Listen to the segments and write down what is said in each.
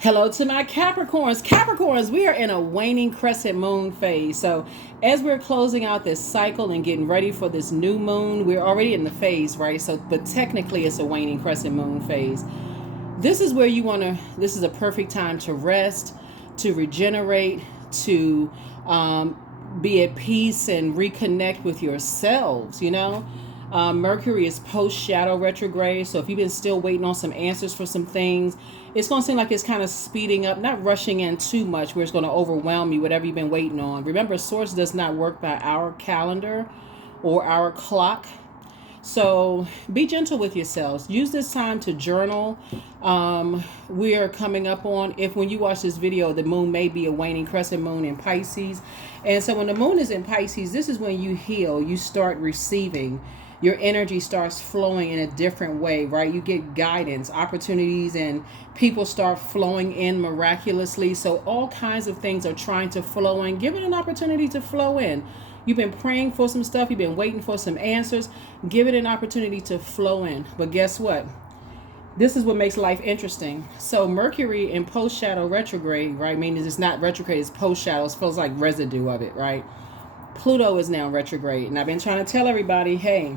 Hello to my Capricorns. Capricorns, we are in a waning crescent moon phase. So, as we're closing out this cycle and getting ready for this new moon, we're already in the phase, right? So, but technically, it's a waning crescent moon phase. This is where you want to, this is a perfect time to rest, to regenerate, to be at peace and reconnect with yourselves, you know? Mercury is post shadow retrograde. So if you've been still waiting on some answers for some things, it's going to seem like it's kind of speeding up, not rushing in too much where it's going to overwhelm you, whatever you've been waiting on. Remember, Source does not work by our calendar or our clock. So be gentle with yourselves. Use this time to journal. We are coming up on, if when you watch this video, the moon may be a waning crescent moon in Pisces. And so when the moon is in Pisces, this is when you heal, you start receiving. Your energy starts flowing in a different way, right? You get guidance, opportunities, and people start flowing in miraculously. So all kinds of things are trying to flow in. Give it an opportunity to flow in. You've been praying for some stuff. You've been waiting for some answers. Give it an opportunity to flow in. But guess what? This is what makes life interesting. So Mercury in post-shadow retrograde, right? Meaning it's not retrograde, it's post-shadow. It feels like residue of it, right? Pluto is now retrograde. And I've been trying to tell everybody, hey,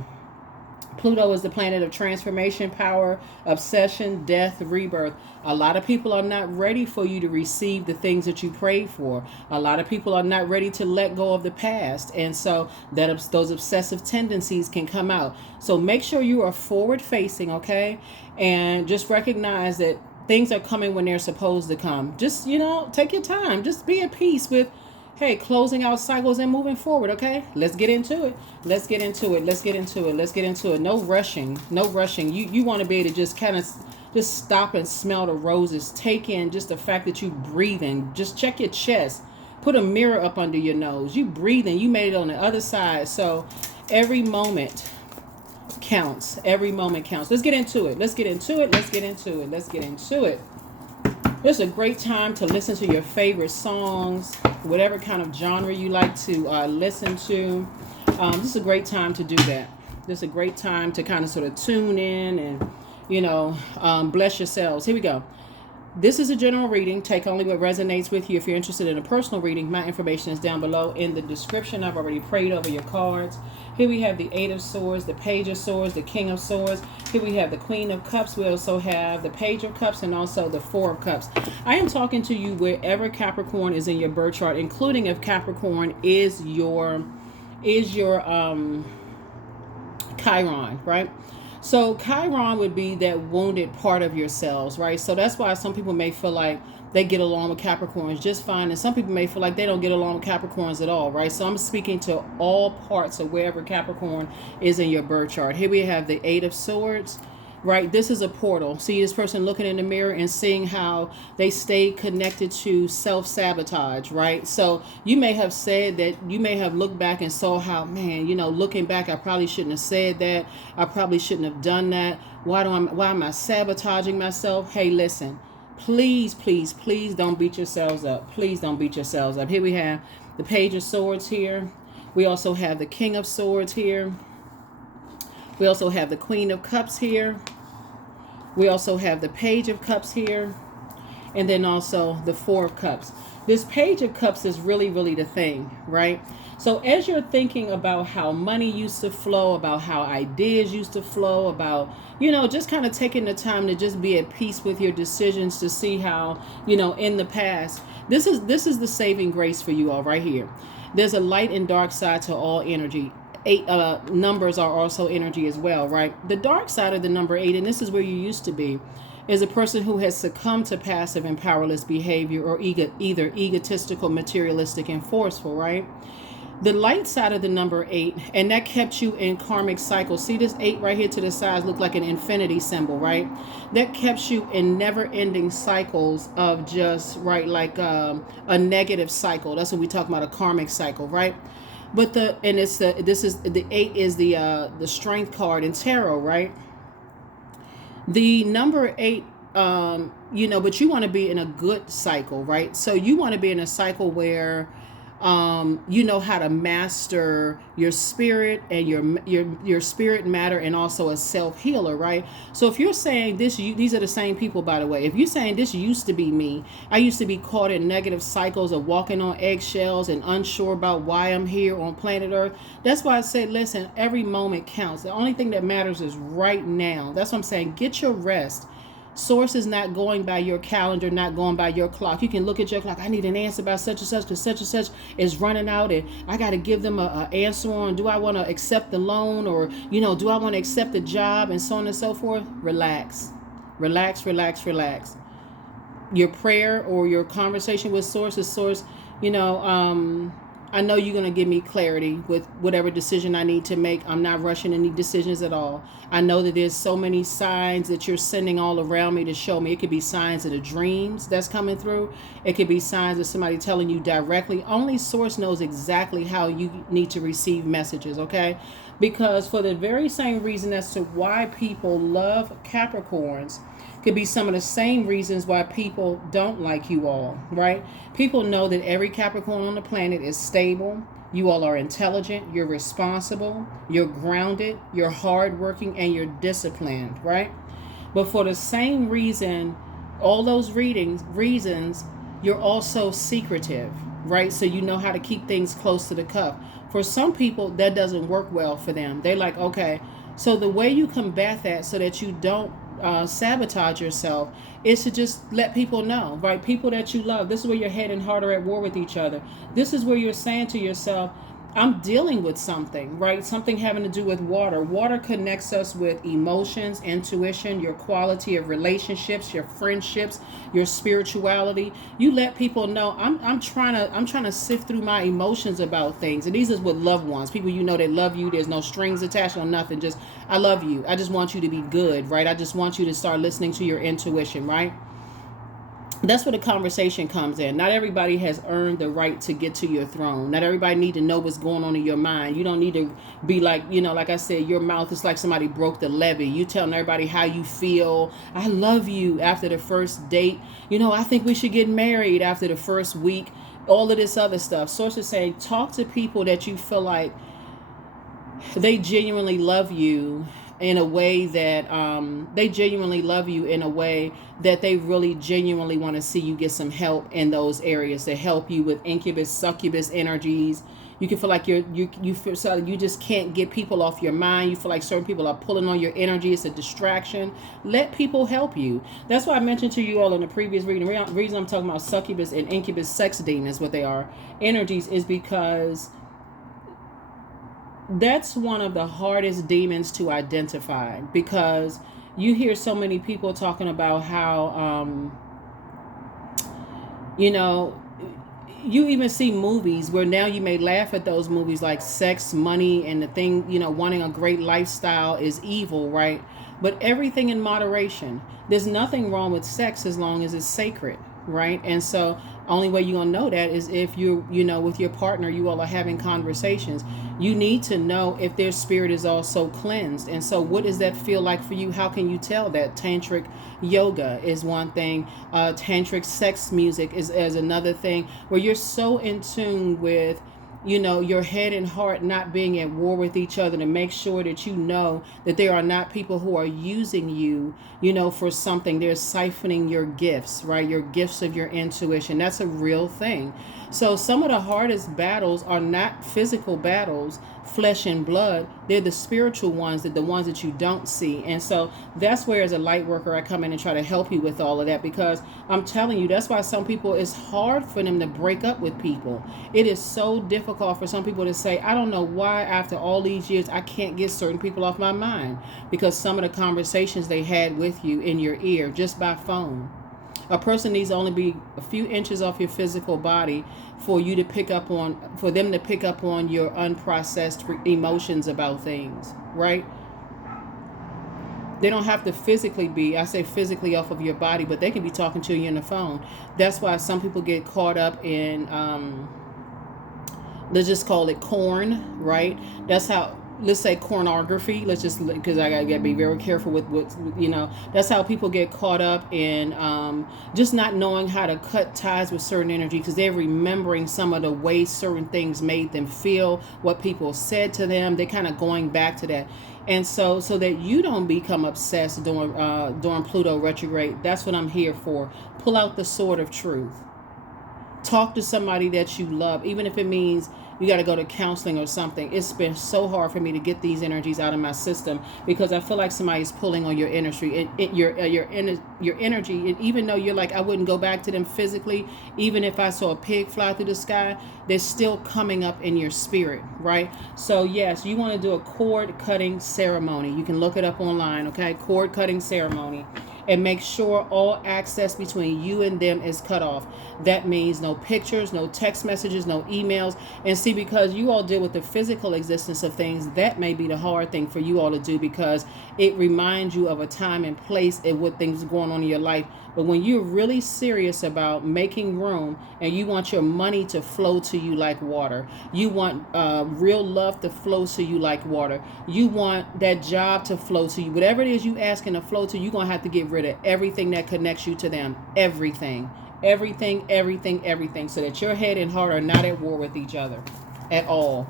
Pluto is the planet of transformation, power, obsession, death, rebirth. A lot of people are not ready for you to receive the things that you prayed for. A lot of people are not ready to let go of the past. And so those obsessive tendencies can come out. So make sure you are forward facing, okay? And just recognize that things are coming when they're supposed to come. Just, take your time. Just be at peace with, hey, closing out cycles and moving forward, okay? Let's get into it. Let's get into it. Let's get into it. Let's get into it. No rushing. No rushing. You want to be able to just kind of just stop and smell the roses. Take in just the fact that you breathing. Just check your chest. Put a mirror up under your nose. You breathing. You made it on the other side. So every moment counts. Every moment counts. Let's get into it. Let's get into it. Let's get into it. Let's get into it. This is a great time to listen to your favorite songs, whatever kind of genre you like to listen to. This is a great time to do that. This is a great time to kind of sort of tune in and, bless yourselves. Here we go. This is a general reading. Take only what resonates with you. If you're interested in a personal reading, my information is down below in the description. I've already prayed over your cards. Here we have the Eight of Swords, the Page of Swords, the King of Swords. Here we have the Queen of Cups. We also have the Page of Cups and also the Four of Cups. I am talking to you wherever Capricorn is in your birth chart, including if Capricorn is your Chiron, right? So Chiron would be that wounded part of yourselves, right? So that's why some people may feel like they get along with Capricorns just fine, and some people may feel like they don't get along with Capricorns at all, right? So I'm speaking to all parts of wherever Capricorn is in your birth chart. Here we have the Eight of Swords, right? This is a portal. See this person looking in the mirror and seeing how they stay connected to self-sabotage, right? So you may have said that, you may have looked back and saw how, man, looking back, I probably shouldn't have said that. I probably shouldn't have done that. Why am I sabotaging myself? Hey, listen, please, please, please don't beat yourselves up. Please don't beat yourselves up. Here we have the Page of Swords here. We also have the King of Swords here. We also have the Queen of Cups here. We also have the Page of Cups here. And then also the Four of Cups. This Page of Cups is really, really the thing, right? So as you're thinking about how money used to flow, about how ideas used to flow, about, just kind of taking the time to just be at peace with your decisions to see how, in the past, this is the saving grace for you all right here. There's a light and dark side to all energy. Eight numbers are also energy as well, right? The dark side of the number 8, and this is where you used to be, is a person who has succumbed to passive and powerless behavior or either egotistical, materialistic, and forceful, right? The light side of the number 8, and that kept you in karmic cycles. See this 8 right here to the side look like an infinity symbol, right? That kept you in never-ending cycles of just, right, like a negative cycle. That's when we talk about a karmic cycle, right? But the 8 is the strength card in tarot, right? The number 8, but you want to be in a good cycle, right? So you want to be in a cycle where You know how to master your spirit and your spirit matter, and also a self healer, right? So if you're saying this, these are the same people, by the way. If you're saying this used to be me, I used to be caught in negative cycles of walking on eggshells and unsure about why I'm here on planet Earth. That's why I say, listen, every moment counts. The only thing that matters is right now. That's what I'm saying. Get your rest. Source is not going by your calendar, not going by your clock. You can look at your clock. I need an answer about such and such because such and such is running out, and I got to give them a answer on, do I want to accept the loan, or do I want to accept the job, and so on and so forth. Relax, relax, relax, relax. Your prayer or your conversation with source is source. I know you're going to give me clarity with whatever decision I need to make. I'm not rushing any decisions at all. I know that there's so many signs that you're sending all around me to show me. It could be signs of the dreams that's coming through. It could be signs of somebody telling you directly. Only source knows exactly how you need to receive messages, okay? Because for the very same reason as to why people love Capricorns, could be some of the same reasons why people don't like you all, right? People know that every Capricorn on the planet is stable. You all are intelligent, you're responsible, you're grounded, you're hardworking, and you're disciplined, right? But for the same reason, all those reasons, you're also secretive, right? So you know how to keep things close to the cuff. For some people, that doesn't work well for them. They're like, okay, so the way you combat that so that you don't sabotage yourself is to just let people know, right? People that you love. This is where your head and heart are at war with each other. This is where you're saying to yourself, I'm dealing with something, right? Something having to do with water. Water connects us with emotions, intuition, your quality of relationships, your friendships, your spirituality. You let people know I'm trying to sift through my emotions about things. And these is with loved ones. People that love you. There's no strings attached or nothing. Just I love you. I just want you to be good, right? I just want you to start listening to your intuition, right? That's where the conversation comes in. Not everybody has earned the right to get to your throne. Not everybody need to know what's going on in your mind. You don't need to be like, like I said, your mouth is like somebody broke the levee. You telling everybody how you feel. I love you after the first date. I think we should get married after the first week. All of this other stuff. Sources saying, talk to people that you feel like they genuinely love you in a way that they really genuinely want to see you get some help in those areas, to help you with incubus, succubus energies. You can feel like you feel so you just can't get people off your mind. You feel like certain people are pulling on your energy. It's a distraction. Let people help you. That's why I mentioned to you all in the previous reading. The reason I'm talking about succubus and incubus sex demons, what they are, energies, is because that's one of the hardest demons to identify, because you hear so many people talking about how you even see movies where now you may laugh at those movies like sex, money, and the thing, wanting a great lifestyle is evil, right? But everything in moderation. There's nothing wrong with sex as long as it's sacred, right? And so only way you're gonna know that is if you with your partner, you all are having conversations. You need to know if their spirit is also cleansed. And so what does that feel like for you? How can you tell that? Tantric yoga is one thing. Tantric sex music is another thing, where you're so in tune with your head and heart not being at war with each other, to make sure that that there are not people who are using you, for something. They're siphoning your gifts, right? Your gifts of your intuition. That's a real thing. So some of the hardest battles are not physical battles, flesh and blood. They're the spiritual ones, the ones that you don't see. And so that's where, as a light worker, I come in and try to help you with all of that, because I'm telling you, that's why some people, it's hard for them to break up with people. It is so difficult for some people to say, I don't know why after all these years I can't get certain people off my mind, because some of the conversations they had with you in your ear just by phone. A person needs to only be a few inches off your physical body for them to pick up on your unprocessed emotions about things, right? They don't have to physically off of your body, but they can be talking to you on the phone. That's why some people get caught up in, let's just call it corn, right? That's how let's say pornography. Let's just, because I gotta be very careful with what, that's how people get caught up in just not knowing how to cut ties with certain energy, because they're remembering some of the ways certain things made them feel, what people said to them. They're kind of going back to that. And so that you don't become obsessed during Pluto retrograde. That's what I'm here for. Pull out the sword of truth. Talk to somebody that you love, even if it means you got to go to counseling or something. It's been so hard for me to get these energies out of my system, because I feel like somebody's pulling on your energy, your energy. And even though you're like, I wouldn't go back to them physically, even if I saw a pig fly through the sky, they're still coming up in your spirit, right? So yes, you want to do a cord cutting ceremony. You can look it up online, okay? Cord cutting ceremony. And make sure all access between you and them is cut off. That means no pictures, no text messages, no emails. And see, because you all deal with the physical existence of things, that may be the hard thing for you all to do, because it reminds you of a time and place and what things are going on in your life. But when you're really serious about making room, and you want your money to flow to you like water, you want real love to flow to you like water, you want that job to flow to you, whatever it is you asking to flow to, you're going to have to get rid of everything that connects you to them. Everything, so that your head and heart are not at war with each other. At all.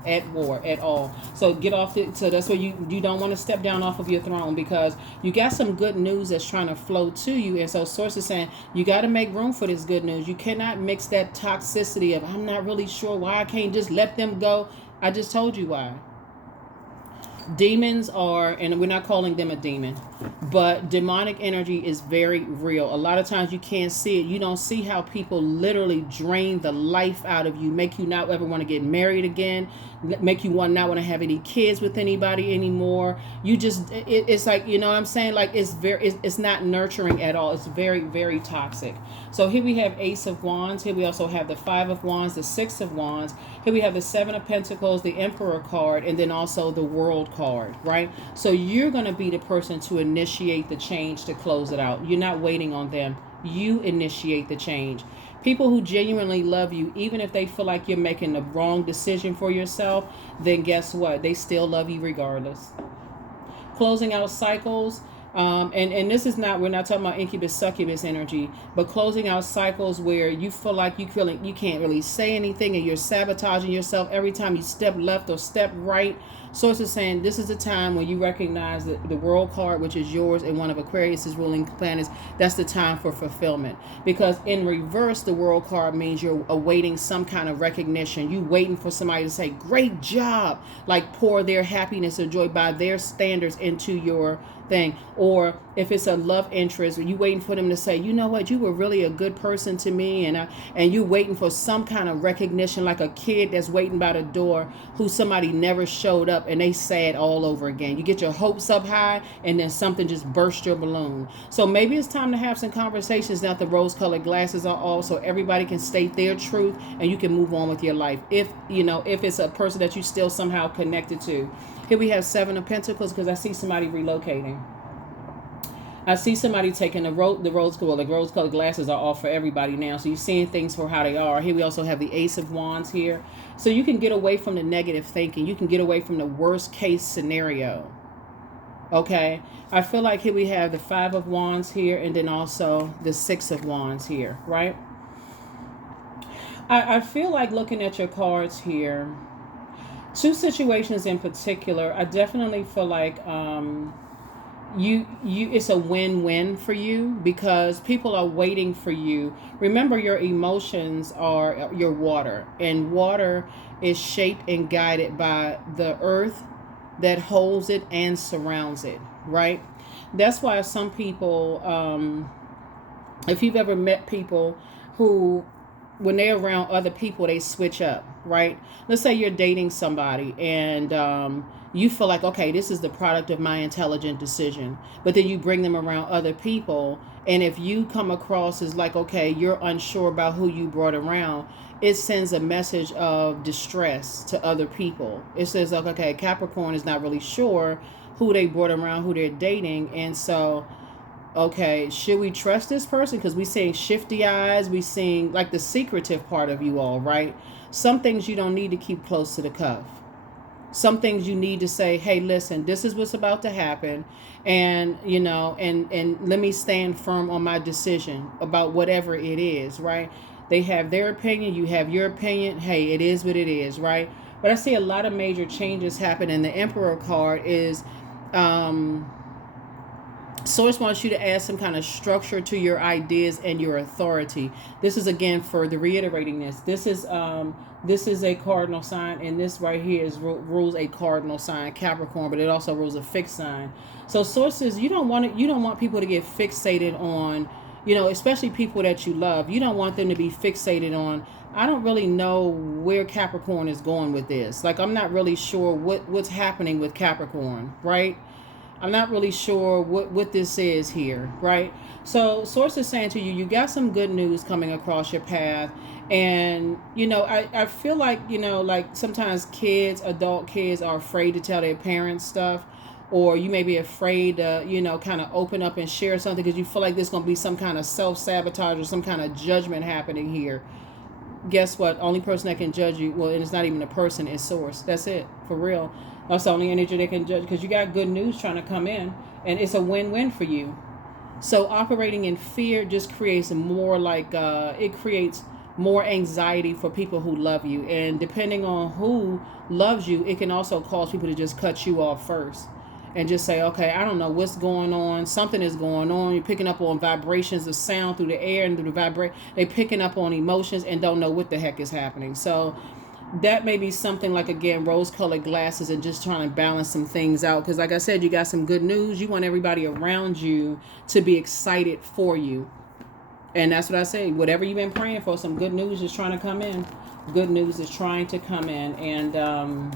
So get off so that's why you don't want to step down off of your throne, because you got some good news that's trying to flow to you. And so source is saying you got to make room for this good news. You cannot mix that toxicity of, I'm not really sure why I can't just let them go. I just told you why. Demons are, and we're not calling them a demon, but demonic energy is very real. A lot of times you can't see it. You don't see how people literally drain the life out of you, make you not ever want to get married again, make you not want to have any kids with anybody anymore. You just, it's like, you know what I'm saying? Like, it's not nurturing at all. It's very, very toxic. So here we have Ace of Wands. Here we also have the Five of Wands, the Six of Wands. Here we have the Seven of Pentacles, the Emperor card, and then also the World card, right? So you're going to be the person to initiate the change to close it out. You're not waiting on them. You initiate the change. People who genuinely love you, even if they feel like you're making the wrong decision for yourself, then guess what? They still love you regardless. Closing out cycles. And this is not, we're not talking about incubus succubus energy, but closing out cycles where you feel like you can't really say anything, and you're sabotaging yourself every time you step left or step right. Source is saying this is a time when you recognize that the World card, which is yours and one of Aquarius's ruling planets, that's the time for fulfillment. Because in reverse, the World card means you're awaiting some kind of recognition. You waiting for somebody to say, great job, like pour their happiness or joy by their standards into your thing. Or if it's a love interest, you waiting for them to say, you know what, you were really a good person to me, and you waiting for some kind of recognition, like a kid that's waiting by the door who somebody never showed up, and they sad all over again. You get your hopes up high, and then something just burst your balloon. So maybe it's time to have some conversations now that the rose-colored glasses are off, so everybody can state their truth and you can move on with your life. If it's a person that you still somehow connected to. Here we have Seven of Pentacles, because I see somebody relocating. I see somebody taking the rose-colored glasses are off for everybody now. So you're seeing things for how they are. Here we also have the Ace of Wands here. So you can get away from the negative thinking. You can get away from the worst case scenario. Okay. I feel like here we have the Five of Wands here, and then also the Six of Wands here, right? I feel like looking at your cards here, two situations in particular, I definitely feel like it's a win-win for you, because people are waiting for you. Remember, your emotions are your water, and water is shaped and guided by the earth that holds it and surrounds it, right? That's why some people, if you've ever met people who, when they're around other people, they switch up, right? Let's say you're dating somebody, and you feel like, okay, this is the product of my intelligent decision. But then you bring them around other people, and if you come across as like, okay, you're unsure about who you brought around, it sends a message of distress to other people. It says, like, okay, Capricorn is not really sure who they brought around, who they're dating, and so, okay, should we trust this person? Because we seeing shifty eyes, we seeing like the secretive part of you all, right? Some things you don't need to keep close to the cuff. Some things you need to say, hey, listen, this is what's about to happen. And, and let me stand firm on my decision about whatever it is, right? They have their opinion. You have your opinion. Hey, it is what it is, right? But I see a lot of major changes happen. And the Emperor card is, Source wants you to add some kind of structure to your ideas and your authority. This is, again, for the reiterating this. This is a cardinal sign, and this right here rules a cardinal sign, Capricorn, but it also rules a fixed sign. So sources, you don't want people to get fixated on, especially people that you love. You don't want them to be fixated on, I don't really know where Capricorn is going with this. Like, I'm not really sure what's happening with Capricorn, right? I'm not really sure what this is here, right? So source is saying to you, you got some good news coming across your path. And, I feel like, like sometimes adult kids are afraid to tell their parents stuff. Or you may be afraid to, kind of open up and share something because you feel like there's going to be some kind of self-sabotage or some kind of judgment happening here. Guess what? Only person that can judge you, well, and it's not even a person, is source. That's it, for real. That's the only energy that can judge, because you got good news trying to come in, and it's a win-win for you. So operating in fear just creates more it creates more anxiety for people who love you. And depending on who loves you, it can also cause people to just cut you off first and just say, okay, I don't know what's going on. Something is going on. You're picking up on vibrations of sound through the air and through the they're picking up on emotions and don't know what the heck is happening. So that may be something like, again, rose-colored glasses and just trying to balance some things out. Because like I said, you got some good news. You want everybody around you to be excited for you. And that's what I say. Whatever you've been praying for, some good news is trying to come in. Good news is trying to come in. And,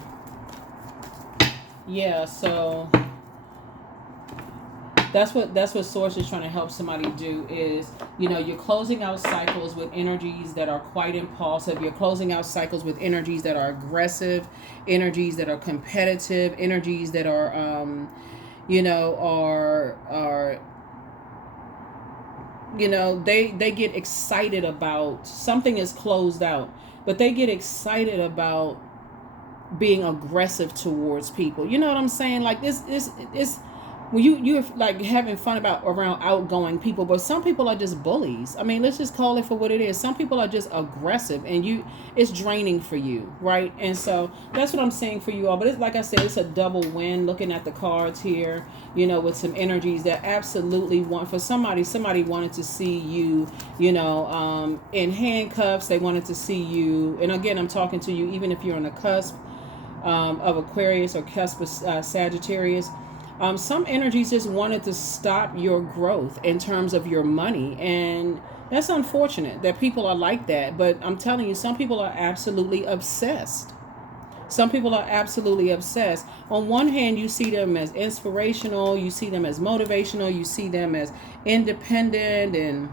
yeah, so that's what source is trying to help somebody do is, you're closing out cycles with energies that are quite impulsive. You're closing out cycles with energies that are aggressive, energies that are competitive, energies that are, they get excited about something is closed out, but they get excited about being aggressive towards people. You know what I'm saying? Like this well, you're like having fun around outgoing people, but some people are just bullies. I mean, let's just call it for what it is. Some people are just aggressive, and it's draining for you, right? And so that's what I'm saying for you all. But it's like I said, it's a double win. Looking at the cards here, with some energies that absolutely want for somebody wanted to see you, in handcuffs. They wanted to see you, and again, I'm talking to you, even if you're on the cusp of Aquarius or cusp of Sagittarius. Some energies just wanted to stop your growth in terms of your money. And that's unfortunate that people are like that. But I'm telling you, some people are absolutely obsessed. Some people are absolutely obsessed. On one hand, you see them as inspirational. You see them as motivational. You see them as independent and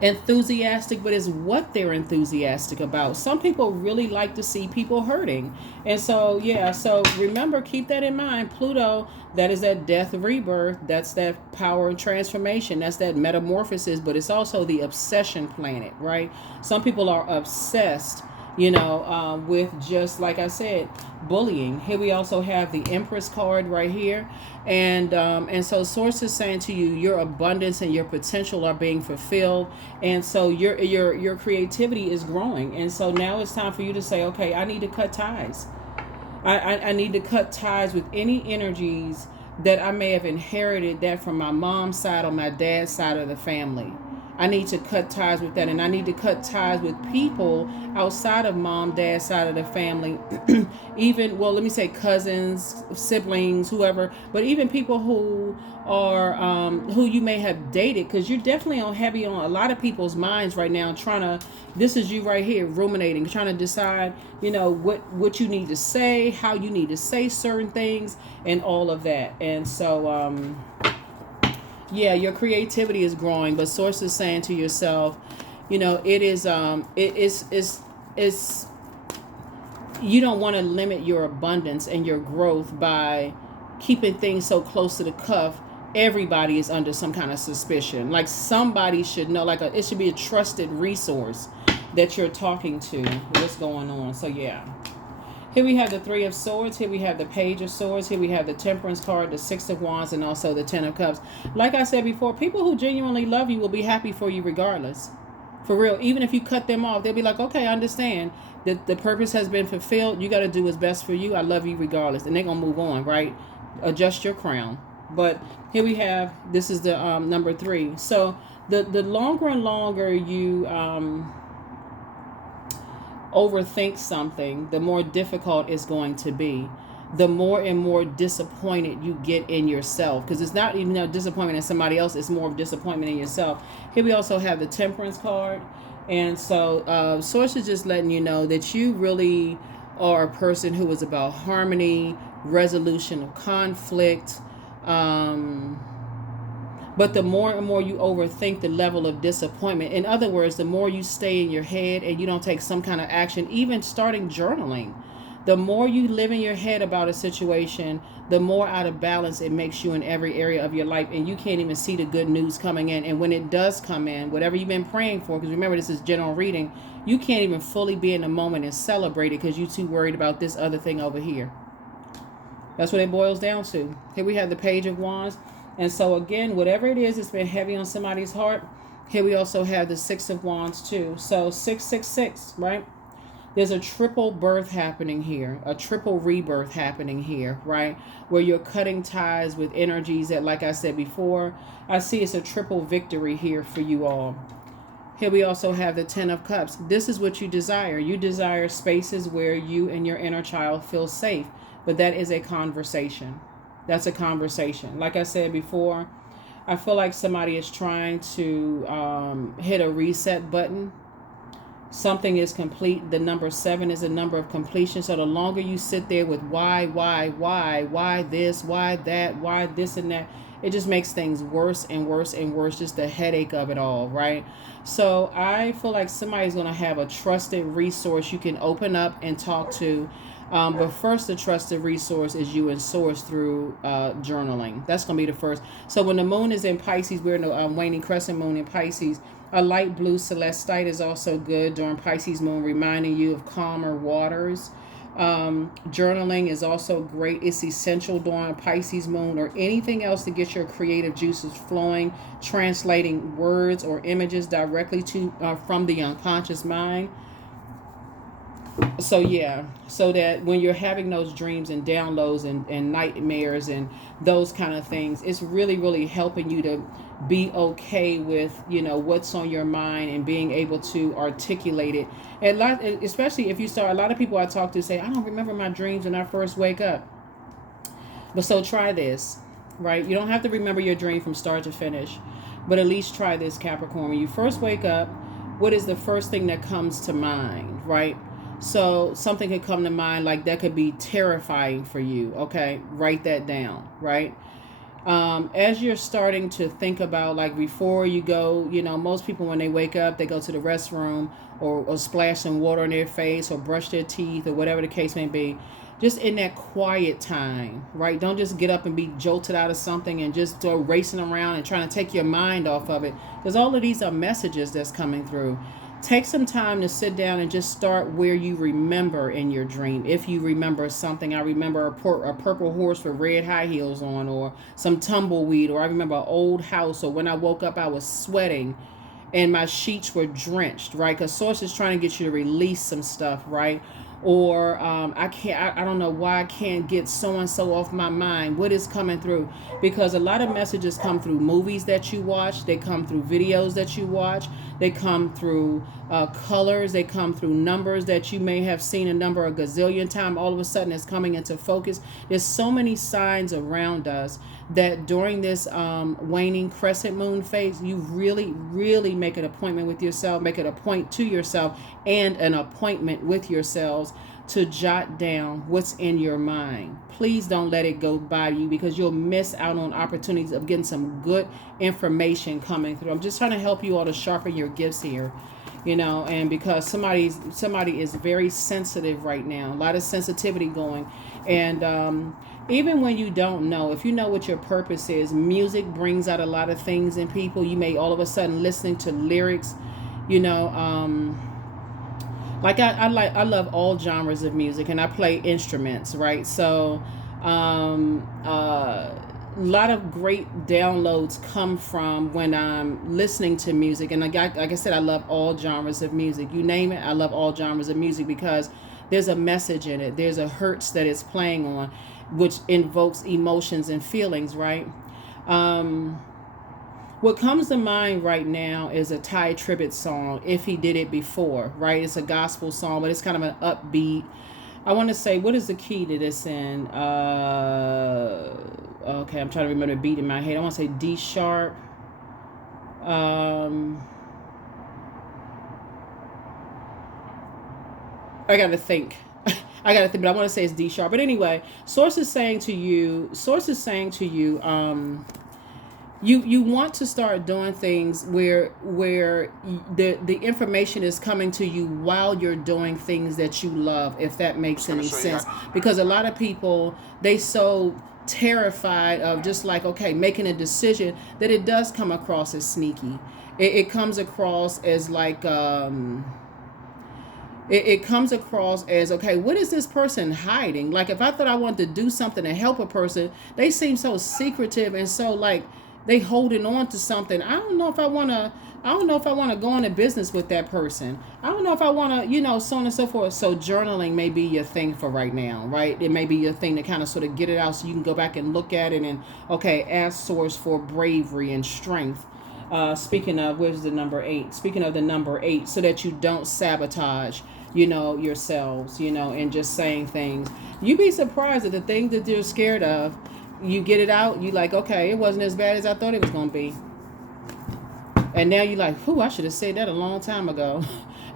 enthusiastic, but it's what they're enthusiastic about. Some people really like to see people hurting. And so, yeah, so remember, keep that in mind. Pluto, that is that death rebirth. That's that power and transformation. That's that metamorphosis, but it's also the obsession planet, right? Some people are obsessed, with just, like I said, bullying. Here we also have the Empress card right here. And so source is saying to you, your abundance and your potential are being fulfilled. And so your creativity is growing. And so now it's time for you to say, okay, I need to cut ties. I need to cut ties with any energies that I may have inherited that from my mom's side or my dad's side of the family. I need to cut ties with that, and I need to cut ties with people outside of mom, dad's side of the family, even, well, let me say cousins, siblings, whoever, but even people who are, who you may have dated, because you're definitely heavy on a lot of people's minds right now, this is you right here, ruminating, trying to decide, what you need to say, how you need to say certain things, and all of that. And so, yeah, your creativity is growing, but source is saying to yourself, it is, it's, you don't want to limit your abundance and your growth by keeping things so close to the cuff. Everybody is under some kind of suspicion. Like somebody should know, it should be a trusted resource that you're talking to. What's going on? So yeah. Here we have the Three of Swords. Here we have the Page of Swords. Here we have the Temperance card, the Six of Wands, and also the Ten of Cups. Like I said before, people who genuinely love you will be happy for you regardless. For real. Even if you cut them off, they'll be like, okay, I understand that the purpose has been fulfilled. You got to do what's best for you. I love you regardless. And they're going to move on, right? Adjust your crown. But here we have, this is the number 3. So the longer and longer you overthink something, the more difficult it's going to be. The more and more disappointed you get in yourself, because it's not even a disappointment in somebody else, it's more of disappointment in yourself. Here we also have the Temperance card, and so Source is just letting you know that you really are a person who is about harmony, resolution of conflict, but the more and more you overthink the level of disappointment, in other words, the more you stay in your head and you don't take some kind of action, even starting journaling, the more you live in your head about a situation, the more out of balance it makes you in every area of your life, and you can't even see the good news coming in. And when it does come in, whatever you've been praying for, because remember this is general reading, you can't even fully be in the moment and celebrate it because you're too worried about this other thing over here. That's what it boils down to. Here we have the Page of Wands. And so again, whatever it is that's been heavy on somebody's heart, here we also have the Six of Wands too. So 666, right? There's a triple birth happening here, a triple rebirth happening here, right? Where you're cutting ties with energies that, like I said before, I see it's a triple victory here for you all. Here we also have the Ten of Cups. This is what you desire. You desire spaces where you and your inner child feel safe, but that is a conversation. That's a conversation. Like I said before, I feel like somebody is trying to hit a reset button. Something is complete. The number 7 is a number of completion. So the longer you sit there with why this, why that, why this and that, it just makes things worse and worse and worse. Just the headache of it all, right? So I feel like somebody's going to have a trusted resource you can open up and talk to. But first, the trusted resource is you and Source through journaling. That's going to be the first. So when the moon is in Pisces, we're in the waning crescent moon in Pisces. A light blue celestite is also good during Pisces moon, reminding you of calmer waters. Journaling is also great. It's essential during Pisces moon or anything else to get your creative juices flowing, translating words or images directly to from the unconscious mind. So yeah, so that when you're having those dreams and downloads and nightmares and those kind of things, it's really, really helping you to be okay with, you know, what's on your mind and being able to articulate it. And especially if you start, a lot of people I talk to say, I don't remember my dreams when I first wake up. But so try this, right? You don't have to remember your dream from start to finish, but at least try this, Capricorn. When you first wake up, what is the first thing that comes to mind, right? So something could come to mind like that could be terrifying for you. Okay, write that down, right? As you're starting to think about, like before you go, you know, most people when they wake up, they go to the restroom or splash some water in their face or brush their teeth or whatever the case may be. Just in that quiet time, right? Don't just get up and be jolted out of something and just go racing around and trying to take your mind off of it. Because all of these are messages that's coming through. Take some time to sit down and just start where you remember in your dream. If you remember something, I remember a purple horse with red high heels on, or some tumbleweed, or I remember an old house, or when I woke up I was sweating and my sheets were drenched, right? Because Source is trying to get you to release some stuff, right? Or I don't know why I can't get so-and-so off my mind. What is coming through? Because a lot of messages come through movies that you watch. They come through videos that you watch. They come through colors. They come through numbers that you may have seen a number a gazillion times. All of a sudden it's coming into focus. There's so many signs around us that during this waning crescent moon phase, you really, really make an appointment with yourself, make it a point to yourself and an appointment with yourselves to jot down what's in your mind. Please don't let it go by you, because you'll miss out on opportunities of getting some good information coming through. I'm just trying to help you all to sharpen your gifts here, you know, and because somebody is very sensitive right now, a lot of sensitivity going. And even when you don't know, if you know what your purpose is, music brings out a lot of things in people. You may all of a sudden listening to lyrics, you know, like I love all genres of music, and I play instruments, right? So a lot of great downloads come from when I'm listening to music. And like I said, I love all genres of music. You name it, I love all genres of music because there's a message in it. There's a hertz that it's playing on, which invokes emotions and feelings, right? Um, what comes to mind right now is a Ty Tribbett song, If He Did It Before, right? It's a gospel song, but it's kind of an upbeat. I want to say, what is the key to this in? Okay, I'm trying to remember the beat in my head. I want to say D sharp. Um, I got to think. But I want to say it's D sharp. But anyway, source is saying to you, you want to start doing things where the information is coming to you while you're doing things that you love, if that makes any sense. Because a lot of people, they so terrified of just like, okay, making a decision, that it does come across as sneaky. It comes across as like it comes across as, okay, what is this person hiding? Like, if I thought I wanted to do something to help a person, they seem so secretive and so like they holding on to something. I don't know if I want to go into business with that person. I don't know if I want to, so on and so forth. So journaling may be your thing for right now, right? It may be your thing to kind of sort of get it out so you can go back and look at it and, okay, ask source for bravery and strength. Speaking of, where's the number 8? Speaking of the number 8, so that you don't sabotage, yourselves, and just saying things. You'd be surprised at the things that you're scared of. You get it out, you like, okay, it wasn't as bad as I thought it was going to be. And now you're like, I should have said that a long time ago.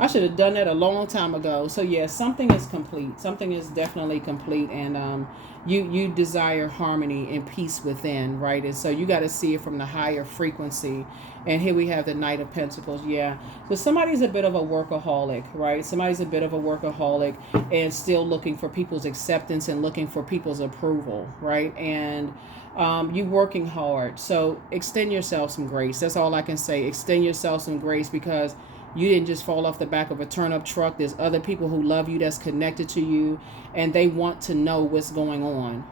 I should have done that a long time ago. So yeah, something is complete. Something is definitely complete. And you desire harmony and peace within, right? And so you got to see it from the higher frequency. And here we have the Knight of Pentacles. Yeah. So somebody's a bit of a workaholic, right? Somebody's a bit of a workaholic and still looking for people's acceptance and looking for people's approval, right? And you working hard. So extend yourself some grace. That's all I can say. Extend yourself some grace, because you didn't just fall off the back of a turnip truck. There's other people who love you, that's connected to you, and they want to know what's going on,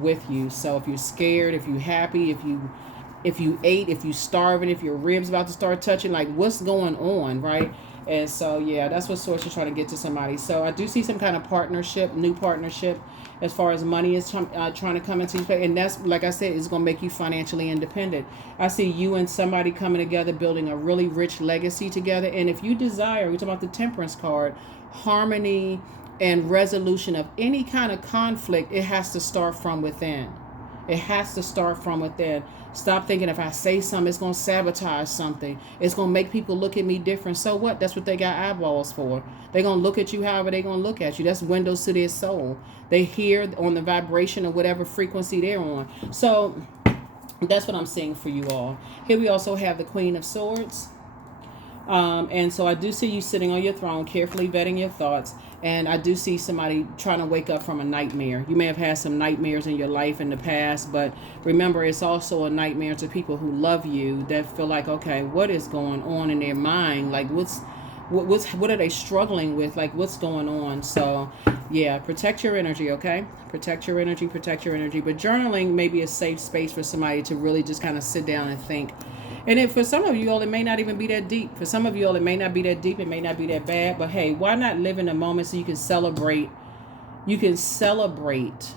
with you. So if you're scared, if you're happy, if you ate, if you starving, if your ribs about to start touching, like, what's going on, right? And so, yeah, that's what source is trying to get to somebody. So I do see some kind of partnership, new partnership, as far as money is trying to come into your face. And that's, like I said, it's going to make you financially independent. I see you and somebody coming together, building a really rich legacy together. And if you desire, we're talking about the Temperance card, harmony and resolution of any kind of conflict, it has to start from within. It has to start from within. Stop thinking if I say something, it's going to sabotage something. It's going to make people look at me different. So what? That's what they got eyeballs for. They're going to look at you however they're going to look at you. That's windows to their soul. They hear on the vibration of whatever frequency they're on. So that's what I'm seeing for you all. Here we also have the Queen of Swords. And so I do see you sitting on your throne, carefully vetting your thoughts. And I do see somebody trying to wake up from a nightmare. You may have had some nightmares in your life in the past, but remember, it's also a nightmare to people who love you, that feel like, okay, what is going on in their mind? Like, what are they struggling with? Like, what's going on? So yeah, protect your energy, okay? Protect your energy. But journaling may be a safe space for somebody to really just kind of sit down and think. And if for some of you all, it may not even be that deep. For some of you all, it may not be that deep. It may not be that bad. But hey, why not live in the moment so you can celebrate? You can celebrate,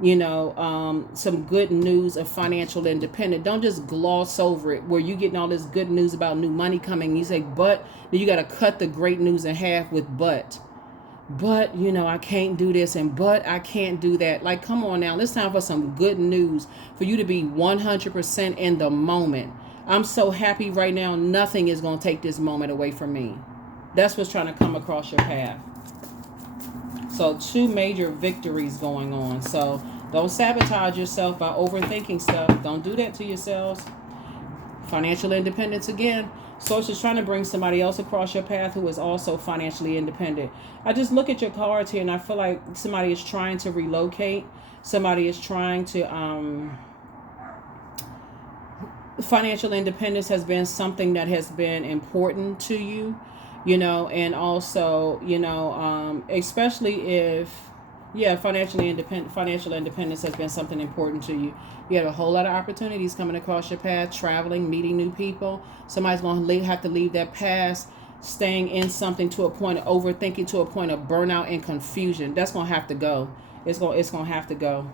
some good news of financial independence. Don't just gloss over it where you getting all this good news about new money coming. You say, but then you got to cut the great news in half with but, I can't do this, and but I can't do that. Like, come on now. It's time for some good news, for you to be 100% in the moment. I'm so happy right now. Nothing is going to take this moment away from me. That's what's trying to come across your path. So 2 major victories going on. So don't sabotage yourself by overthinking stuff. Don't do that to yourselves. Financial independence again. Source is trying to bring somebody else across your path who is also financially independent. I just look at your cards here and I feel like somebody is trying to relocate. Somebody is trying to... Financial independence has been something that has been important to you. And also, especially if, yeah, financial independence has been something important to you. You had a whole lot of opportunities coming across your path, traveling, meeting new people. Somebody's going to have to leave that past, staying in something to a point of overthinking, to a point of burnout and confusion. That's going to have to go. It's going to have to go.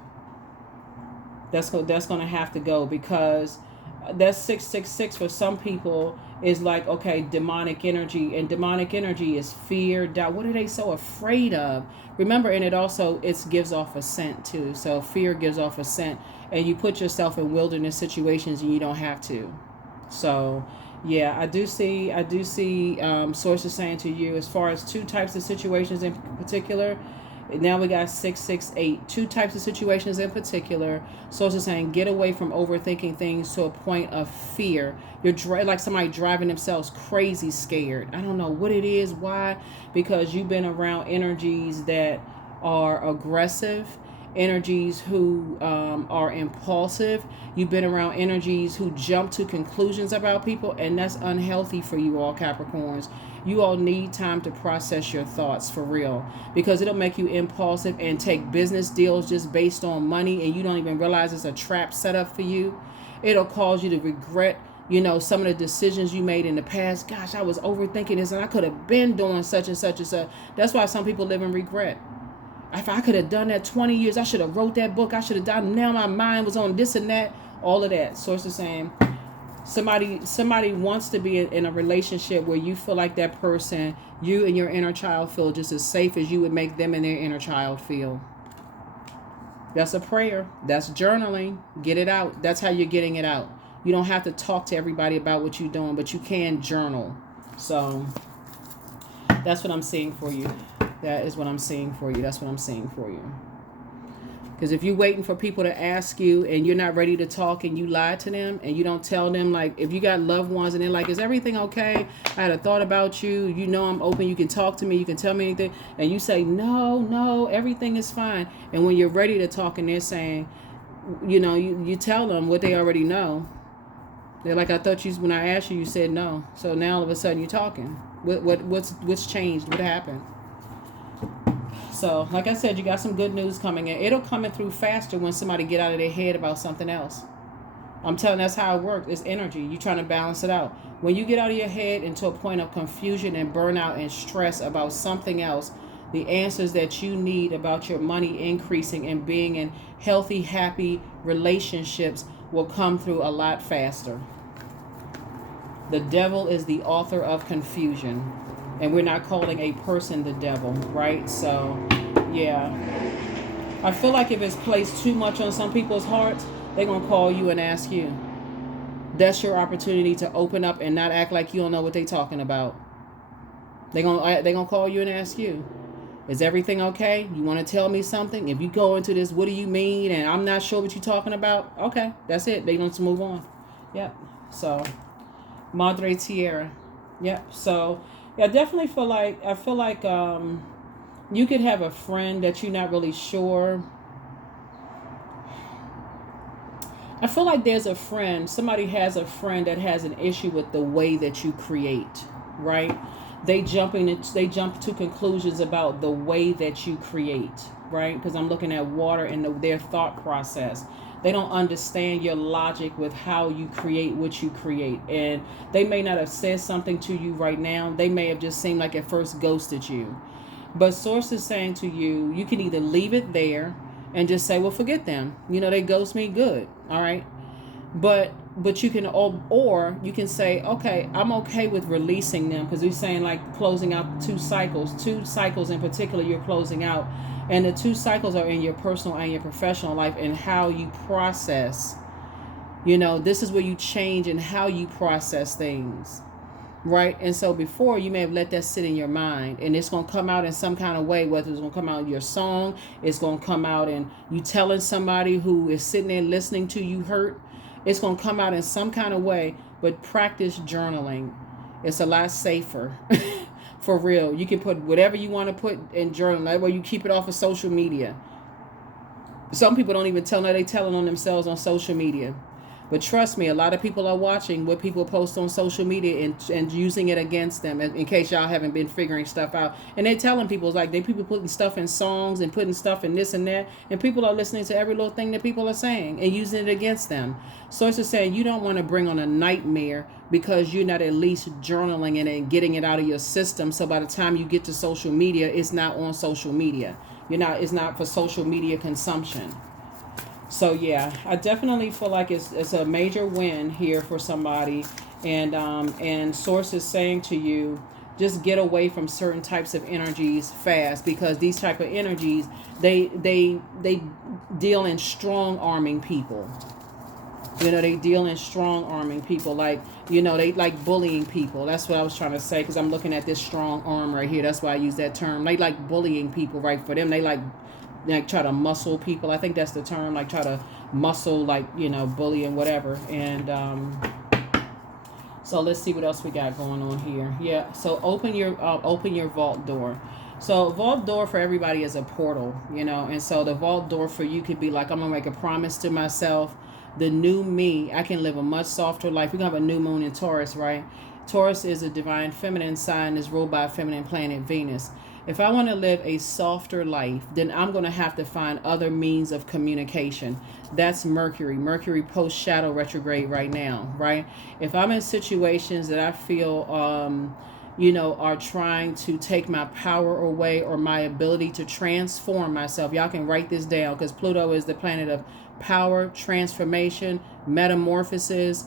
That's going to have to go, because that 666 for some people is like, okay, demonic energy, and demonic energy is fear, doubt. What are they so afraid of? Remember, and it gives off a scent too. So fear gives off a scent, and you put yourself in wilderness situations and you don't have to. So yeah, I do see sources saying to you, as far as two types of situations in particular. Now we got 668. Two types of situations in particular. Sources saying, get away from overthinking things to a point of fear. You're like somebody driving themselves crazy, scared. I don't know what it is. Why? Because you've been around energies that are aggressive, energies who are impulsive. You've been around energies who jump to conclusions about people, and that's unhealthy for you all, Capricorns. You all need time to process your thoughts, for real, because it'll make you impulsive and take business deals just based on money, and you don't even realize it's a trap set up for you. It'll cause you to regret, some of the decisions you made in the past. Gosh, I was overthinking this, and I could have been doing such and such and such. That's why some people live in regret. If I could have done that 20 years, I should have wrote that book. I should have done. Now my mind was on this and that. All of that. Sources saying, somebody wants to be in a relationship where you feel like that person, you and your inner child, feel just as safe as you would make them and their inner child feel. That's a prayer. That's journaling. Get it out. That's how you're getting it out. You don't have to talk to everybody about what you're doing, but you can journal. So that's what I'm seeing for you. That is what I'm seeing for you. That's what I'm seeing for you. Because if you're waiting for people to ask you and you're not ready to talk, and you lie to them and you don't tell them, like, if you got loved ones and they're like, is everything okay? I had a thought about you. I'm open. You can talk to me. You can tell me anything. And you say, no, everything is fine. And when you're ready to talk and they're saying, you tell them what they already know. They're like, I thought when I asked you, you said no. So now all of a sudden you're talking. What's changed? What happened? So, like I said, you got some good news coming in. It'll come in through faster when somebody get out of their head about something else. I'm telling you, that's how it works. It's energy. You're trying to balance it out. When you get out of your head into a point of confusion and burnout and stress about something else, the answers that you need about your money increasing and being in healthy, happy relationships will come through a lot faster. The devil is the author of confusion. And we're not calling a person the devil, right? So, yeah. I feel like if it's placed too much on some people's hearts, they're going to call you and ask you. That's your opportunity to open up and not act like you don't know what they're talking about. They're gonna call you and ask you, is everything okay? You want to tell me something? If you go into this, what do you mean? And I'm not sure what you're talking about. Okay, that's it. They're going to move on. Yep. So, Madre Tierra. Yep. So, I definitely feel like you could have a friend that you're not really sure. I feel like there's a friend, somebody has a friend that has an issue with the way that you create, right? They jump to conclusions about the way that you create, right? Because I'm looking at water and their thought process. They don't understand your logic with how you create what you create. And they may not have said something to you right now. They may have just seemed like at first ghosted you. But source is saying to you, you can either leave it there and just say, well, forget them. They ghost me, good. All right. But you can, or you can say, okay, I'm okay with releasing them, because we're saying like closing out two cycles in particular you're closing out. And the two cycles are in your personal and your professional life, and how you process. This is where you change in how you process things, right? And so before, you may have let that sit in your mind, and it's going to come out in some kind of way, whether it's going to come out in your song, it's going to come out in you telling somebody who is sitting there listening to you hurt. It's going to come out in some kind of way, but practice journaling. It's a lot safer. For real. You can put whatever you want to put in journal. That way you keep it off of social media. Some people don't even tell. No, they telling on themselves on social media. But trust me, a lot of people are watching what people post on social media and using it against them, in case y'all haven't been figuring stuff out. And they're telling people, like, people putting stuff in songs and putting stuff in this and that, and people are listening to every little thing that people are saying and using it against them. So it's just saying you don't want to bring on a nightmare because you're not at least journaling it and getting it out of your system. So by the time you get to social media, it's not on social media. It's not for social media consumption. So yeah, I definitely feel like it's a major win here for somebody, and Source is saying to you, just get away from certain types of energies fast, because these type of energies, they deal in strong arming people. They deal in strong arming people, like, they like bullying people. That's what I was trying to say, because I'm looking at this strong arm right here. That's why I use that term. They like bullying people, right? For them, they like try to muscle people. I think that's the term, like try to muscle, like, bully and whatever. And so let's see what else we got going on here. Yeah, so open your vault door. So vault door for everybody is a portal, and so the vault door for you could be like, I'm gonna make a promise to myself, the new me, I can live a much softer life. We're gonna have a new moon in Taurus, right? Taurus is a divine feminine sign, is ruled by a feminine planet, Venus. If I want to live a softer life, then I'm going to have to find other means of communication. That's Mercury. Mercury post shadow retrograde right now, right? If I'm in situations that I feel, are trying to take my power away or my ability to transform myself, y'all can write this down, because Pluto is the planet of power, transformation, metamorphosis,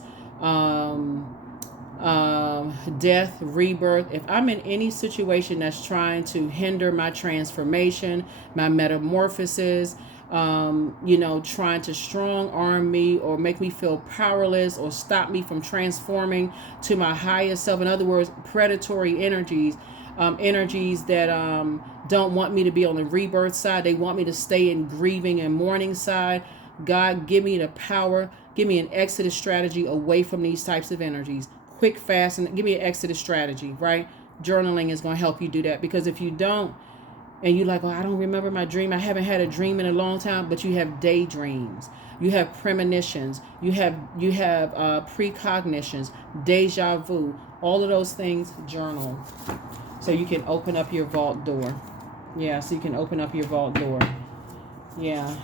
death, rebirth. If I'm in any situation that's trying to hinder my transformation, my metamorphosis, trying to strong arm me or make me feel powerless or stop me from transforming to my highest self. In other words, predatory energies, energies that don't want me to be on the rebirth side. They want me to stay in grieving and mourning side. God, give me the power. Give me an exodus strategy away from these types of energies. Quick, fast, and give me an exodus strategy, right? Journaling is going to help you do that, because if you don't, and you're like, oh, I don't remember my dream, I haven't had a dream in a long time, but you have daydreams, you have premonitions, you have precognitions, deja vu, all of those things, journal. So you can open up your vault door. Yeah, so you can open up your vault door. Yeah.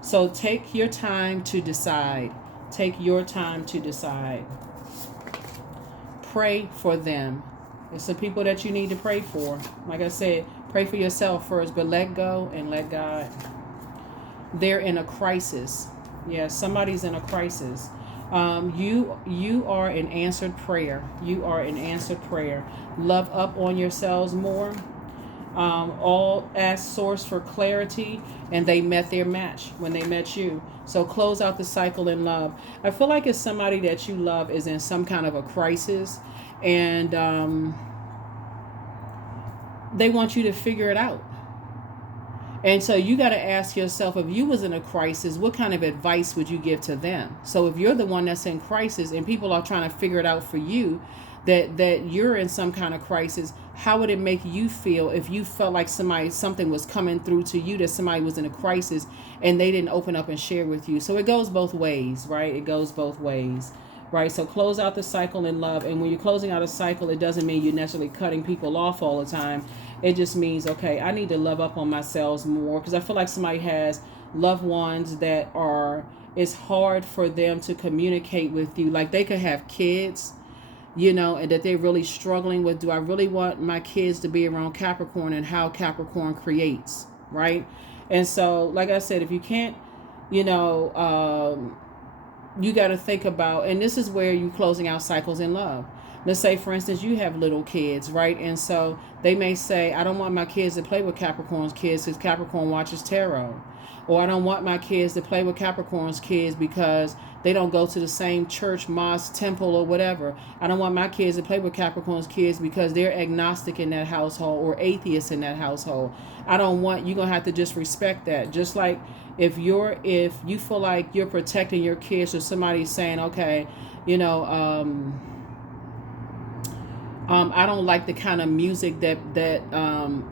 So take your time to decide. Take your time to decide. Pray for them. It's the people that you need to pray for. Like I said, pray for yourself first, but let go and let God. They're in a crisis. Yeah, somebody's in a crisis. You are an answered prayer. You are an answered prayer. Love up on yourselves more. All asked Source for clarity, and they met their match when they met you. So close out the cycle in love. I feel like it's somebody that you love is in some kind of a crisis, and they want you to figure it out. And so you got to ask yourself, if you was in a crisis, what kind of advice would you give to them? So if you're the one that's in crisis and people are trying to figure it out for you, that you're in some kind of crisis, how would it make you feel if you felt like something was coming through to you, that somebody was in a crisis and they didn't open up and share with you? So it goes both ways, right? It goes both ways, right? So close out the cycle in love. And when you're closing out a cycle, it doesn't mean you're necessarily cutting people off all the time. It just means, okay, I need to love up on myself more, because I feel like somebody has loved ones that it's hard for them to communicate with you. Like they could have kids, and that they're really struggling with, do I really want my kids to be around Capricorn and how Capricorn creates, right? And so, like I said, if you can't, you got to think about, and this is where you're closing out cycles in love. Let's say, for instance, you have little kids, right? And so they may say, I don't want my kids to play with Capricorn's kids because Capricorn watches tarot. Or I don't want my kids to play with Capricorn's kids because they don't go to the same church, mosque, temple, or whatever. I don't want my kids to play with Capricorn's kids because they're agnostic in that household or atheists in that household. You're going to have to just respect that. Just like if you feel like you're protecting your kids, or somebody's saying, okay, I don't like the kind of music that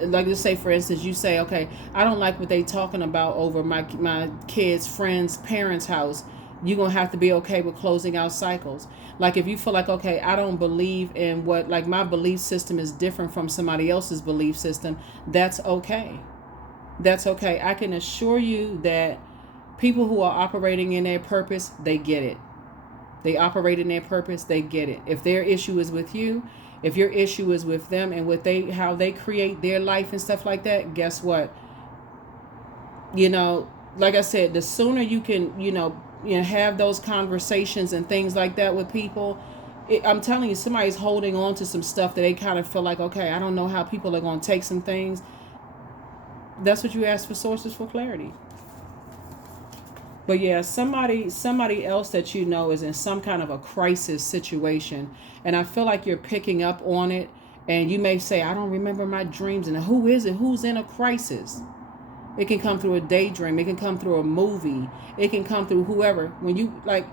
like, let's say, for instance, you say, okay, I don't like what they talking about over my kids' friends' parents' house. You're going to have to be okay with closing out cycles. Like if you feel like, okay, I don't believe in what, like my belief system is different from somebody else's belief system, that's okay. That's okay. I can assure you that people who are operating in their purpose, they get it. They operate in their purpose, they get it. If their issue is with you, if your issue is with them and what they, how they create their life and stuff like that, guess what? You know, like I said, the sooner you can, have those conversations and things like that with people, I'm telling you, somebody's holding on to some stuff that they kind of feel like, okay, I don't know how people are going to take some things. That's what you ask for, sources for clarity. But yeah, somebody else that you know is in some kind of a crisis situation, and I feel like you're picking up on it. And you may say, I don't remember my dreams. And who is it? Who's in a crisis? It can come through a daydream. It can come through a movie. It can come through whoever. When you, like,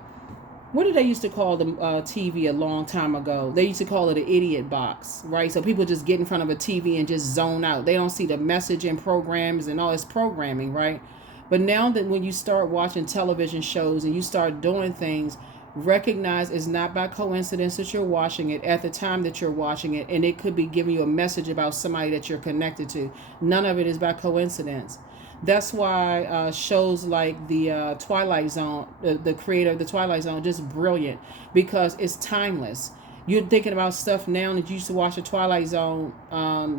what did they used to call the TV a long time ago? They used to call it an idiot box, right? So people just get in front of a TV and just zone out. They don't see the message and programs and all this programming, right? But now that when you start watching television shows and you start doing things, recognize it's not by coincidence that you're watching it at the time that you're watching it, and it could be giving you a message about somebody that you're connected to. None of it is by coincidence. That's why shows like the Twilight Zone, the creator of the Twilight Zone, just brilliant, because it's timeless. You're thinking about stuff now that you used to watch the Twilight Zone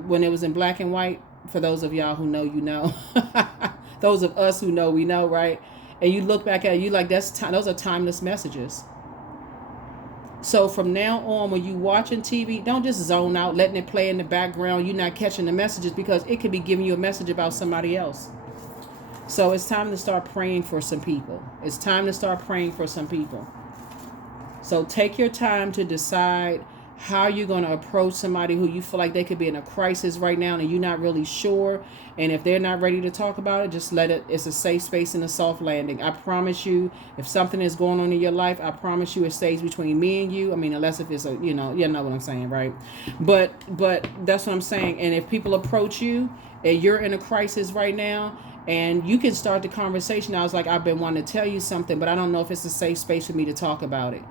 when it was in black and white. For those of y'all who know, you know. Those of us who know, we know, right? And you look back at it, you like, those are timeless messages. So from now on, when you watching TV, don't just zone out, letting it play in the background. You're not catching the messages because it could be giving you a message about somebody else. So it's time to start praying for some people. It's time to start praying for some people. So take your time to decide how you're going to approach somebody who you feel like they could be in a crisis right now and you're not really sure. And if they're not ready to talk about it, just let it. It's a safe space and a soft landing. I promise you, if something is going on in your life, I promise you it stays between me and you. I mean, unless if it's a, you know what I'm saying, right? But that's what I'm saying. And if people approach you and you're in a crisis right now, and you can start the conversation. I was like, I've been wanting to tell you something, but I don't know if it's a safe space for me to talk about it.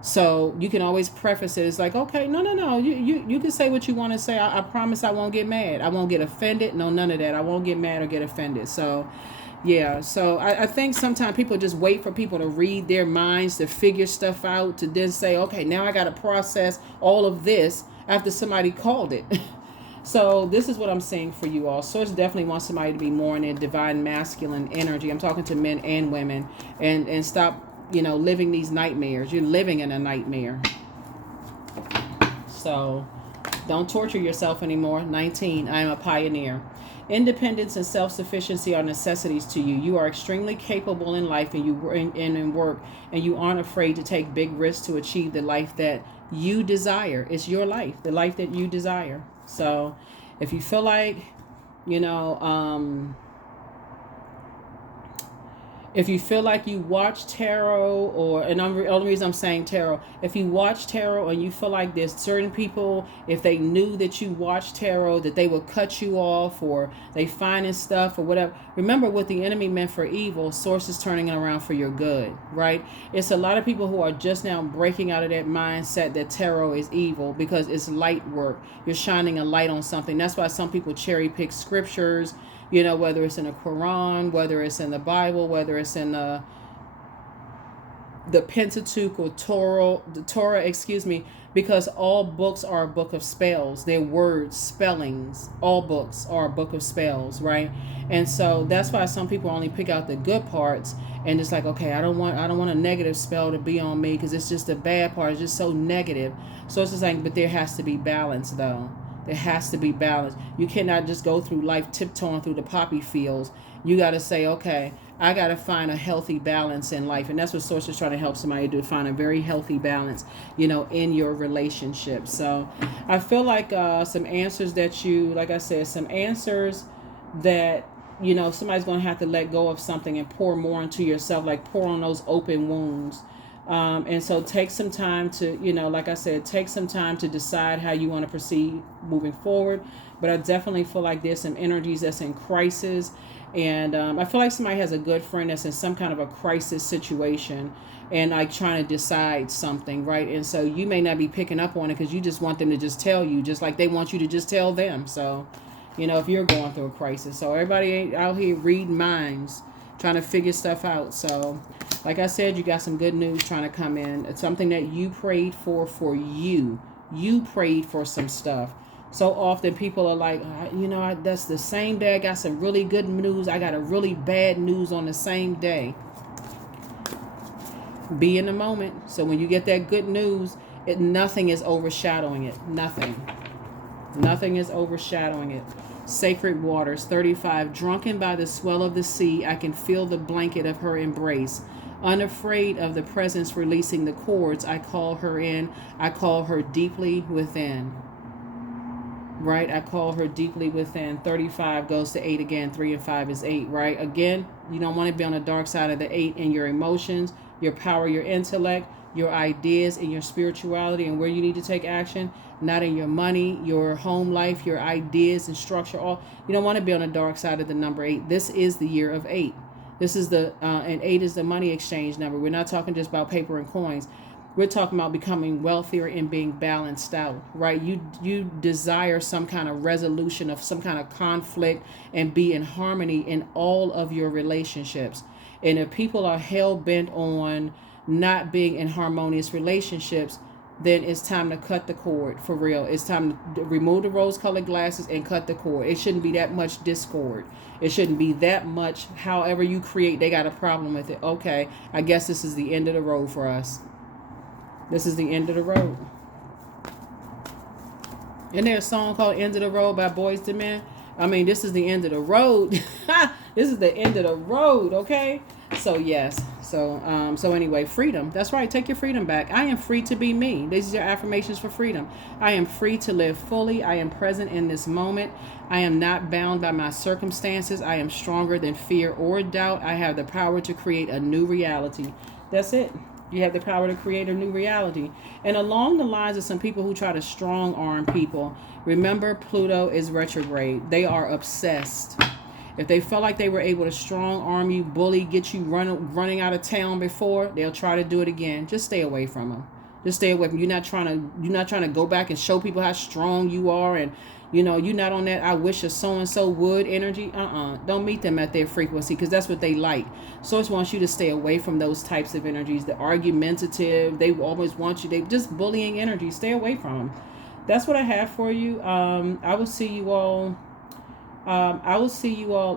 So you can always preface it. It's like, okay, no. You can say what you want to say. I promise I won't get mad. I won't get offended. No, none of that. I won't get mad or get offended. So, yeah. So I think sometimes people just wait for people to read their minds, to figure stuff out, to then say, okay, now I got to process all of this after somebody called it. So this is what I'm saying for you all. Source definitely wants somebody to be more in their divine masculine energy. I'm talking to men and women, and stop, living these nightmares. You're living in a nightmare. So don't torture yourself anymore. 19, I am a pioneer. Independence and self-sufficiency are necessities to you. You are extremely capable in life, and you in work, and you aren't afraid to take big risks to achieve the life that you desire. It's your life, the life that you desire. So if you feel like, if you feel like you watch tarot, and the only reason I'm saying tarot, if you watch tarot and you feel like there's certain people, if they knew that you watch tarot, that they would cut you off, or they finding stuff or whatever, remember what the enemy meant for evil, source is turning it around for your good, right? It's a lot of people who are just now breaking out of that mindset that tarot is evil, because it's light work. You're shining a light on something. That's why some people cherry pick scriptures, whether it's in the Quran, whether it's in the Bible, whether it's in the Pentateuch or Torah, because all books are a book of spells. They're words, spellings. All books are a book of spells, right? And so that's why some people only pick out the good parts, and it's like, okay, I don't want a negative spell to be on me, because it's just the bad part. It's just so negative. So it's just like, but there has to be balance, though. There has to be balance. You cannot just go through life tiptoeing through the poppy fields. You got to say, okay, I got to find a healthy balance in life. And that's what Source is trying to help somebody do, find a very healthy balance, in your relationship. So I feel like some answers that some answers that, somebody's going to have to let go of something and pour more into yourself, like pour on those open wounds. And so take some time to, like I said, take some time to decide how you want to proceed moving forward. But I definitely feel like there's some energies that's in crisis. And I feel like somebody has a good friend that's in some kind of a crisis situation and like trying to decide something, right? And so you may not be picking up on it because you just want them to just tell you, just like they want you to just tell them. So, if you're going through a crisis. So everybody ain't out here reading minds, trying to figure stuff out. So, like I said, you got some good news trying to come in. It's something that you prayed for you. You prayed for some stuff. So often people are like, that's the same day I got some really good news. I got a really bad news on the same day. Be in the moment. So when you get that good news, nothing is overshadowing it. Nothing. Nothing is overshadowing it. Sacred waters, 35. Drunken by the swell of the sea, I can feel the blanket of her embrace. Unafraid of the presence releasing the cords, I call her in. I call her deeply within. Right? I call her deeply within. 35 goes to 8 again. 3 and 5 is 8, right? Again, you don't want to be on the dark side of the 8 in your emotions, your power, your intellect, your ideas, and your spirituality, and where you need to take action. Not in your money, your home life, your ideas and structure. You don't want to be on the dark side of the number 8. This is the year of 8. This is and 8 is the money exchange number. We're not talking just about paper and coins. We're talking about becoming wealthier and being balanced out, right? You desire some kind of resolution of some kind of conflict and be in harmony in all of your relationships. And if people are hell-bent on not being in harmonious relationships, then it's time to cut the cord for real. It's time to remove the rose-colored glasses and cut the cord. It shouldn't be that much discord. It shouldn't be that much. However you create, they got a problem with it. Okay, I guess this is the end of the road for us. This is the end of the road. Isn't there a song called End of the Road by Boyz II Men? I mean, this is the end of the road. This is the end of the road, okay? So, yes. So anyway, freedom. That's right. Take your freedom back. I am free to be me. These are your affirmations for freedom. I am free to live fully. I am present in this moment. I am not bound by my circumstances. I am stronger than fear or doubt. I have the power to create a new reality. That's it. You have the power to create a new reality. And along the lines of some people who try to strong arm people, remember Pluto is retrograde. They are obsessed. If they felt like they were able to strong arm you, bully, get you running out of town before, they'll try to do it again. Just stay away from them. Just stay away from them. You're not trying to go back and show people how strong you are, and you're not on that I wish a so-and-so would energy. Don't meet them at their frequency, because that's what they like. Source wants you to stay away from those types of energies. The argumentative, they always want you, they just bullying energy. Stay away from them. That's what I have for you. I will see you all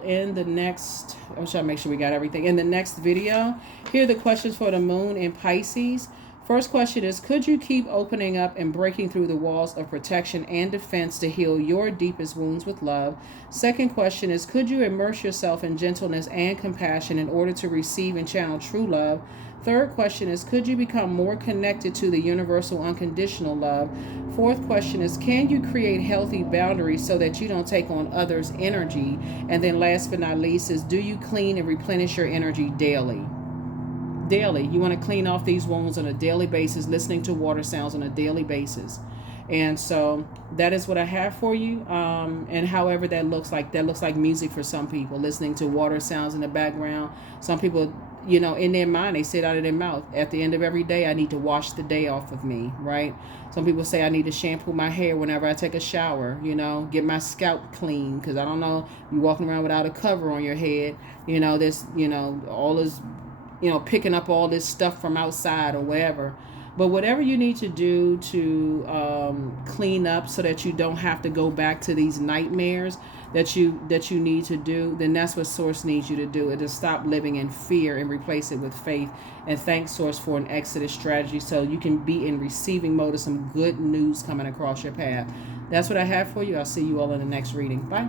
in the next, I'm trying to make sure we got everything in the next video. Here are the questions for the moon in Pisces. First question is, could you keep opening up and breaking through the walls of protection and defense to heal your deepest wounds with love? Second question is, could you immerse yourself in gentleness and compassion in order to receive and channel true love? Third question is, could you become more connected to the universal unconditional love? Fourth question is, can you create healthy boundaries so that you don't take on others' energy? And then last but not least is, do you clean and replenish your energy daily? Daily. You want to clean off these wounds on a daily basis, listening to water sounds on a daily basis. And so that is what I have for you. And however that looks like music for some people, listening to water sounds in the background. Some people, in their mind, they say it out of their mouth. At the end of every day, I need to wash the day off of me, right? Some people say I need to shampoo my hair whenever I take a shower, get my scalp clean, because I don't know, you walking around without a cover on your head, this, all this, picking up all this stuff from outside or wherever. But whatever you need to do to clean up so that you don't have to go back to these nightmares that you need to do, then that's what Source needs you to do. It is stop living in fear and replace it with faith. And thank Source for an exodus strategy so you can be in receiving mode of some good news coming across your path. That's what I have for you. I'll see you all in the next reading. Bye.